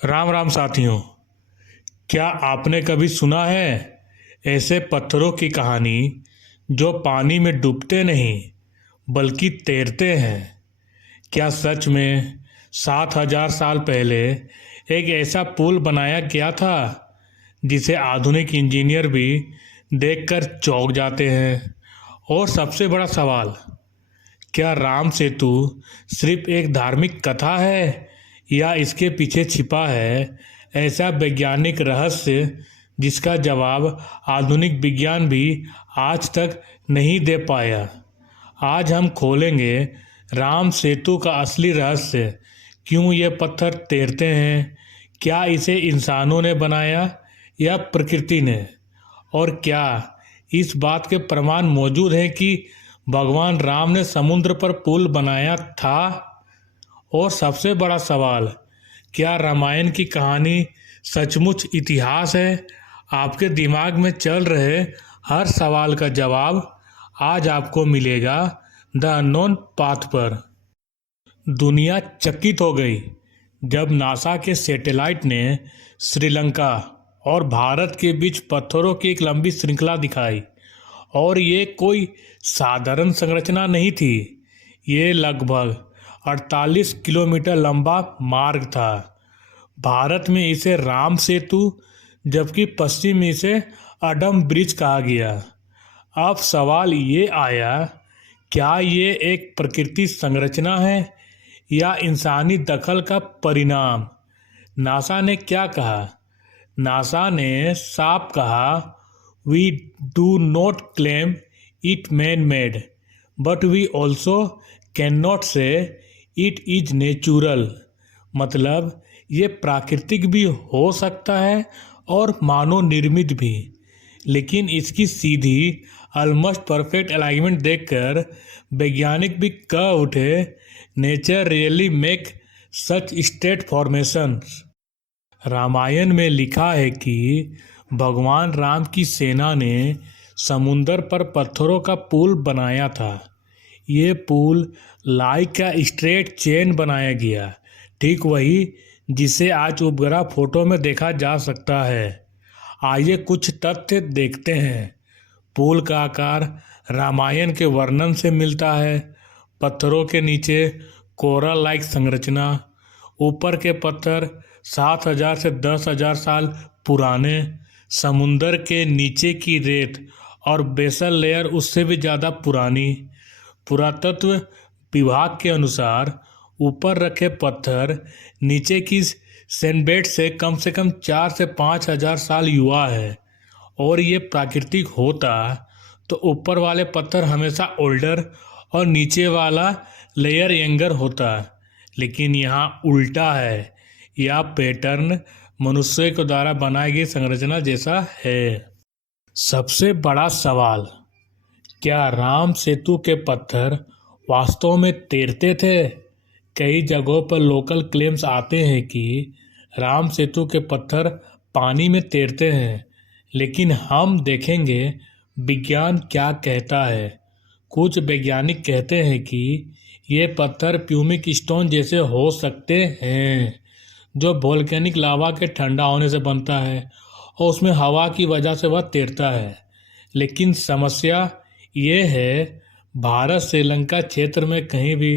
राम राम साथियों। क्या आपने कभी सुना है ऐसे पत्थरों की कहानी जो पानी में डूबते नहीं बल्कि तैरते हैं? क्या सच में 7,000 साल पहले एक ऐसा पुल बनाया गया था जिसे आधुनिक इंजीनियर भी देखकर चौंक जाते हैं? और सबसे बड़ा सवाल, क्या राम सेतु सिर्फ एक धार्मिक कथा है या इसके पीछे छिपा है ऐसा वैज्ञानिक रहस्य जिसका जवाब आधुनिक विज्ञान भी आज तक नहीं दे पाया? आज हम खोलेंगे राम सेतु का असली रहस्य। क्यों ये पत्थर तैरते हैं? क्या इसे इंसानों ने बनाया या प्रकृति ने? और क्या इस बात के प्रमाण मौजूद हैं कि भगवान राम ने समुद्र पर पुल बनाया था? और सबसे बड़ा सवाल, क्या रामायण की कहानी सचमुच इतिहास है? आपके दिमाग में चल रहे हर सवाल का जवाब आज आपको मिलेगा द अननोन पाथ पर। दुनिया चकित हो गई जब नासा के सैटेलाइट ने श्रीलंका और भारत के बीच पत्थरों की एक लंबी श्रृंखला दिखाई। और ये कोई साधारण संरचना नहीं थी, ये लगभग 48 किलोमीटर लंबा मार्ग था। भारत में इसे राम सेतु जबकि पश्चिम में इसे अडम ब्रिज कहा गया। अब सवाल ये आया, क्या ये एक प्रकृति संरचना है या इंसानी दखल का परिणाम? नासा ने क्या कहा? नासा ने साफ कहा, we do not claim it man made but we also can not say it is natural. मतलब ये प्राकृतिक भी हो सकता है और मानव निर्मित भी। लेकिन इसकी सीधी ऑलमोस्ट परफेक्ट अलाइनमेंट देखकर वैज्ञानिक भी कह उठे, nature really make such state formations. Ramayan में लिखा है कि भगवान राम की सेना ने समुंदर पर पत्थरों का पुल बनाया था। ये पुल लाइक का स्ट्रेट चेन बनाया गया, ठीक वही जिसे आज उपग्रह फोटो में देखा जा सकता है। आइए कुछ तथ्य देखते हैं। पुल का आकार रामायण के वर्णन से मिलता है। पत्थरों के नीचे कोरल लाइक संरचना, ऊपर के पत्थर 7,000 से 10,000 साल पुराने, समुंदर के नीचे की रेत और बेसल लेयर उससे भी ज़्यादा पुरानी। पुरातत्व विभाग के अनुसार ऊपर रखे पत्थर नीचे की सैंडबेड से कम 4 से 5,000 साल युवा है। और ये प्राकृतिक होता तो ऊपर वाले पत्थर हमेशा ओल्डर और नीचे वाला लेयर यंगर होता, लेकिन यहाँ उल्टा है। यह पैटर्न मनुष्य के द्वारा बनाई गई संरचना जैसा है। सबसे बड़ा सवाल, क्या राम सेतु के पत्थर वास्तव में तैरते थे? कई जगहों पर लोकल क्लेम्स आते हैं कि राम सेतु के पत्थर पानी में तैरते हैं, लेकिन हम देखेंगे विज्ञान क्या कहता है। कुछ वैज्ञानिक कहते हैं कि ये पत्थर प्यूमिक स्टोन जैसे हो सकते हैं, जो वोल्केनिक लावा के ठंडा होने से बनता है और उसमें हवा की वजह से वह तैरता है। लेकिन समस्या ये है, भारत श्रीलंका क्षेत्र में कहीं भी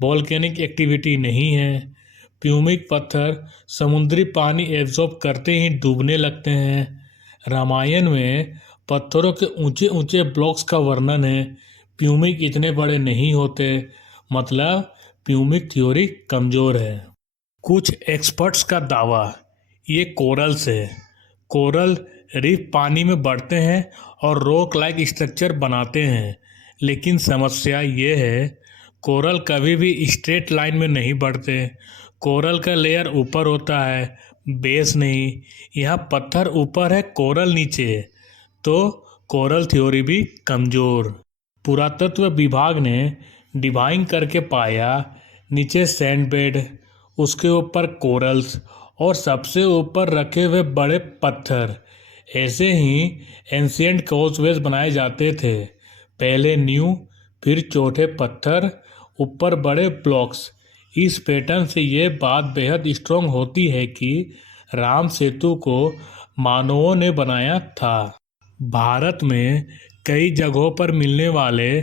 वोल्केनिक एक्टिविटी नहीं है। प्यूमिक पत्थर समुद्री पानी एब्जॉर्ब करते ही डूबने लगते हैं। रामायण में पत्थरों के ऊंचे ऊंचे ब्लॉक्स का वर्णन है। प्यूमिक इतने बड़े नहीं होते, मतलब प्यूमिक थ्योरी कमज़ोर है। कुछ एक्सपर्ट्स का दावा, ये कोरल्स है। कोरल रीफ पानी में बढ़ते हैं और रॉक लाइक स्ट्रक्चर बनाते हैं। लेकिन समस्या ये है, कोरल कभी भी स्ट्रेट लाइन में नहीं बढ़ते। कोरल का लेयर ऊपर होता है, बेस नहीं। यहाँ पत्थर ऊपर है, कोरल नीचे है, तो कोरल थ्योरी भी कमज़ोर। पुरातत्व विभाग ने डिवाइन करके पाया, नीचे सैंडबेड, उसके ऊपर कोरल्स और सबसे ऊपर रखे हुए बड़े पत्थर। ऐसे ही एंशिएंट कॉजवेज बनाए जाते थे। पहले न्यू, फिर छोटे पत्थर, ऊपर बड़े ब्लॉक्स। इस पैटर्न से ये बात बेहद स्ट्रांग होती है कि राम सेतु को मानवों ने बनाया था। भारत में कई जगहों पर मिलने वाले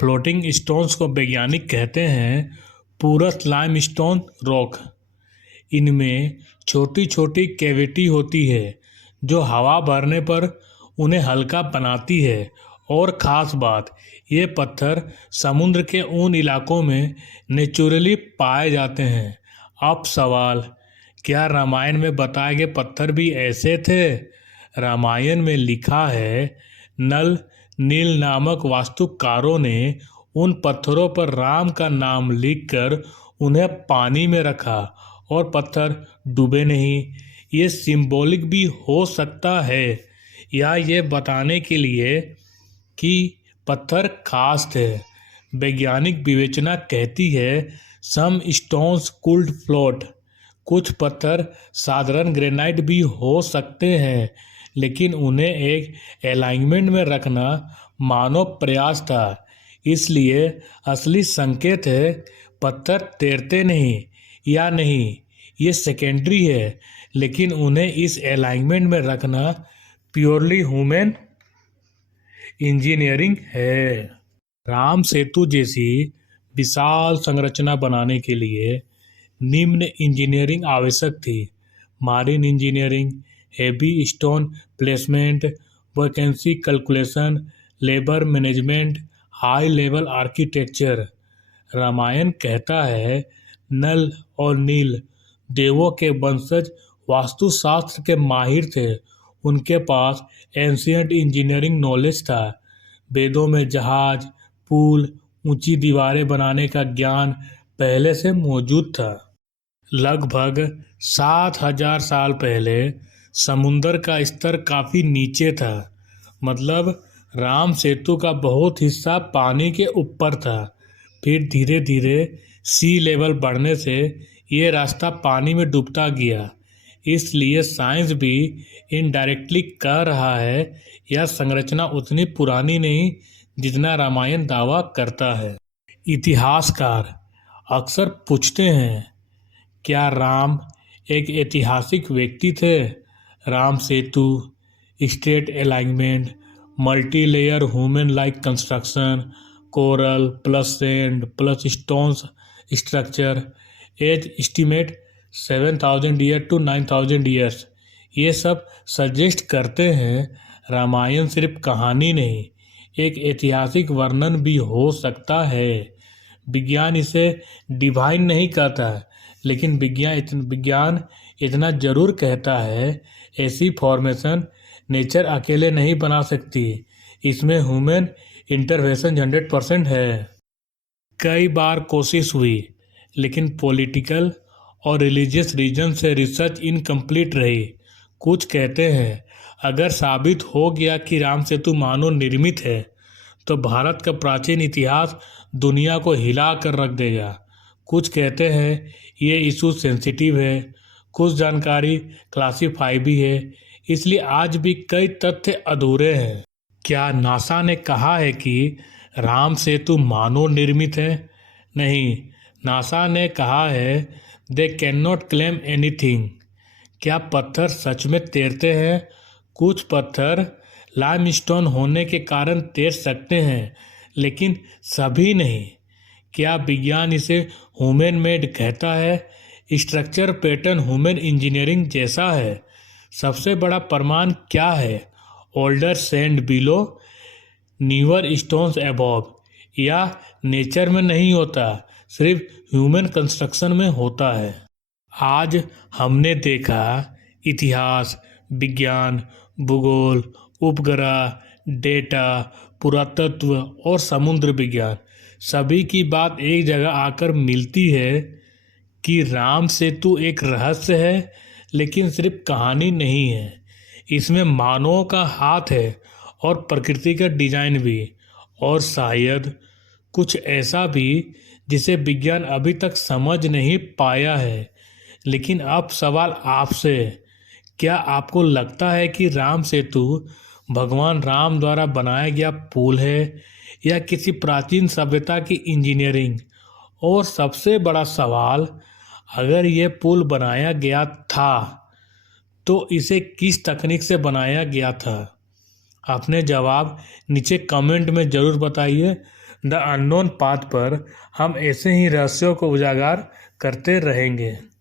फ्लोटिंग स्टोन्स को वैज्ञानिक कहते हैं पूरस लाइमस्टोन रॉक। इनमें छोटी छोटी कैविटी होती है जो हवा भरने पर उन्हें हल्का बनाती है। और ख़ास बात, ये पत्थर समुद्र के उन इलाकों में नेचुरली पाए जाते हैं। अब सवाल, क्या रामायण में बताए गए पत्थर भी ऐसे थे? रामायण में लिखा है, नल नील नामक वास्तुकारों ने उन पत्थरों पर राम का नाम लिखकर उन्हें पानी में रखा और पत्थर डूबे नहीं। ये सिंबॉलिक भी हो सकता है या ये बताने के लिए कि पत्थर खास थे। वैज्ञानिक विवेचना कहती है सम स्टोन्स कुड फ्लोट। कुछ पत्थर साधारण ग्रेनाइट भी हो सकते हैं, लेकिन उन्हें एक अलाइनमेंट में रखना मानव प्रयास था। इसलिए असली संकेत है पत्थर तैरते नहीं या नहीं, ये सेकेंडरी है, लेकिन उन्हें इस अलाइनमेंट में रखना प्योरली ह्यूमन इंजीनियरिंग है। राम सेतु जैसी विशाल संरचना बनाने के लिए निम्न इंजीनियरिंग आवश्यक थी: marine engineering, heavy stone placement, vacancy calculation, labour management, high level architecture. Ramayana कहता है नल और नील देवों के वंशज वास्तुशास्त्र के माहिर थे। उनके पास एंशियंट इंजीनियरिंग नॉलेज था। वेदों में जहाज, पुल, ऊंची दीवारें बनाने का ज्ञान पहले से मौजूद था। लगभग 7,000 साल पहले समुद्र का स्तर काफ़ी नीचे था, मतलब राम सेतु का बहुत हिस्सा पानी के ऊपर था। फिर धीरे धीरे सी लेवल बढ़ने से ये रास्ता पानी में डूबता गया। इसलिए साइंस भी इनडायरेक्टली कह रहा है यह संरचना उतनी पुरानी नहीं जितना रामायण दावा करता है। इतिहासकार अक्सर पूछते हैं, क्या राम एक ऐतिहासिक व्यक्ति थे? Ram Setu, straight alignment, multi layer human like construction, coral plus sand plus stones structure, age estimate 7,000 year to 9,000 years, ये सब सजेस्ट करते हैं रामायण सिर्फ कहानी नहीं, एक ऐतिहासिक वर्णन भी हो सकता है। विज्ञान इसे डिवाइन नहीं कहता, लेकिन विज्ञान इतना जरूर कहता है, ऐसी फॉर्मेशन नेचर अकेले नहीं बना सकती, इसमें ह्यूमन इंटरवेंशन 100% है। कई बार कोशिश हुई, लेकिन पॉलिटिकल और रिलीजियस रीजन से रिसर्च इनकम्प्लीट रही। कुछ कहते हैं अगर साबित हो गया कि राम सेतु मानव निर्मित है तो भारत का प्राचीन इतिहास दुनिया को हिला कर रख देगा। कुछ कहते हैं ये इशू सेंसिटिव है, कुछ जानकारी क्लासिफाई भी है, इसलिए आज भी कई तथ्य अधूरे हैं। क्या नासा ने कहा है कि राम सेतु मानव निर्मित है? नहीं, नासा ने कहा है they can not claim anything. क्या पत्थर सच में तैरते हैं? कुछ पत्थर लाइमस्टोन होने के कारण तैर सकते हैं, लेकिन सभी नहीं। क्या विज्ञान इसे ह्यूमन मेड कहता है? स्ट्रक्चर पैटर्न ह्यूमन इंजीनियरिंग जैसा है। सबसे बड़ा प्रमाण क्या है? Older sand below, newer stones above. या नेचर में नहीं होता, सिर्फ ह्यूमन कंस्ट्रक्शन में होता है। आज हमने देखा इतिहास, विज्ञान, भूगोल, उपग्रह, डेटा, पुरातत्व और समुद्र विज्ञान, सभी की बात एक जगह आकर मिलती है कि राम सेतु एक रहस्य है, लेकिन सिर्फ कहानी नहीं है। इसमें मानवों का हाथ है और प्रकृति का डिजाइन भी, और शायद कुछ ऐसा भी जिसे विज्ञान अभी तक समझ नहीं पाया है। लेकिन अब सवाल आपसे है, क्या आपको लगता है कि राम सेतु भगवान राम द्वारा बनाया गया पुल है या किसी प्राचीन सभ्यता की इंजीनियरिंग? और सबसे बड़ा सवाल, अगर ये पुल बनाया गया था तो इसे किस तकनीक से बनाया गया था? अपने जवाब नीचे कमेंट में ज़रूर बताइए। द अननोन पाथ पर हम ऐसे ही रहस्यों को उजागर करते रहेंगे।